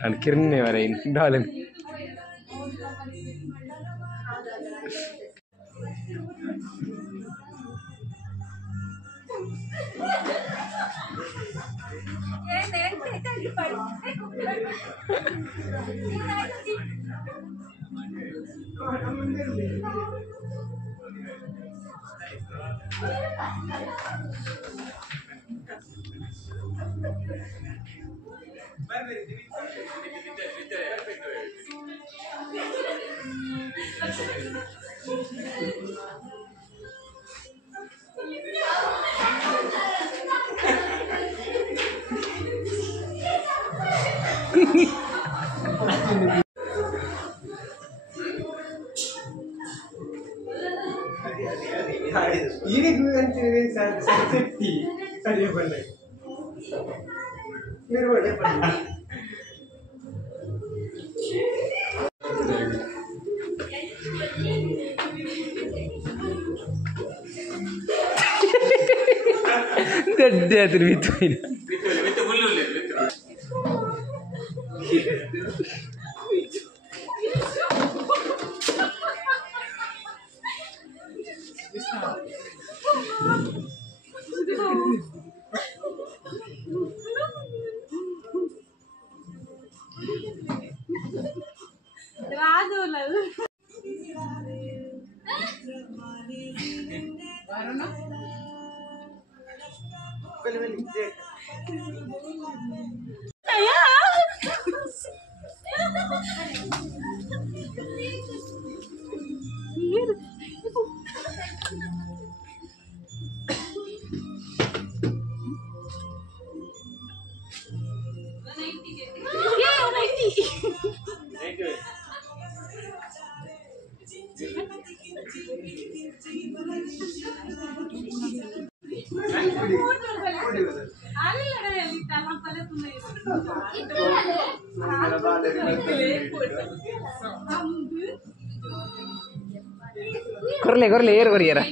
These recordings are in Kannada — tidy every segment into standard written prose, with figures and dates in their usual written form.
Akhirnya marahin dalam. Ini bukan cerita safety. Tadi apa lagi? Ini apa lagi? Gede terbituin. Betul belum le. Korle air koriyara.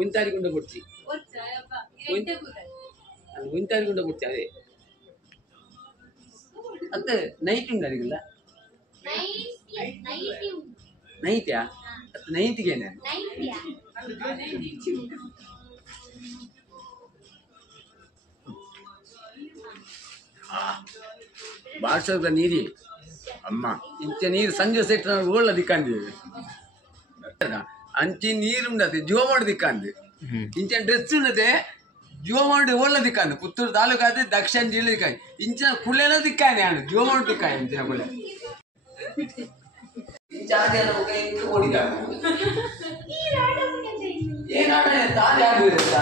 ಉಂತಾರಿಗುಂಡ ಕೊಡ್ತಿ ಉಂತಾರಿಗುಂಡ ಕೊಡ್ತಿ ಅದೇ ಅತ್ತೆ ನೈಟ್ ಉಂಟು ಅದಕ್ಕಿಲ್ಲ ನೈಟ್ಯಾ ಅತ್ತೆ ನೈಟ್ಗೇನೆ ಬಾರ್ಸೋದ ನೀರಿ ಅಮ್ಮ ಇಂಚ ನೀರು ಸಂಜೆ ಸೆಟ್ ಓಳ್ಳ ದಿಕ್ಕಂದಿವಿ ಅಂಚಿ ನೀರು ಉಂಡದೆ ಜೀವ ಮಾಡಿ ದಿಕ್ಕಂದು ಇಂಚ ಡ್ರೆಸ್ ಉಂಡದೆ ಜೀವ ಮಾಡಿ ಓಳ್ಳ ದಿಕ್ಕಂದು ಪುತ್ತೂರು ತಾಲೂಕು ಆದ ದಕ್ಷಿಣ ಜಿಲ್ಲೆ ದಿಕ್ಕಾಯಿ ಇಂಚಿನ ಕುಳ್ಳೆಲ್ಲ ದಿಕ್ಕಾನೆ ನಾನು ಜೀವ ಮಾಡಿ ದಿಕ್ಕಾಯಿ ಇಂಚಿನ ಕುಳ್ಳೆ ಇಂಚ ಆದೆಲ್ಲ ಇಂಚ ಓಡಿದ ಏನಾಡ ತಾನೇ ಆಗುದಿಲ್ಲ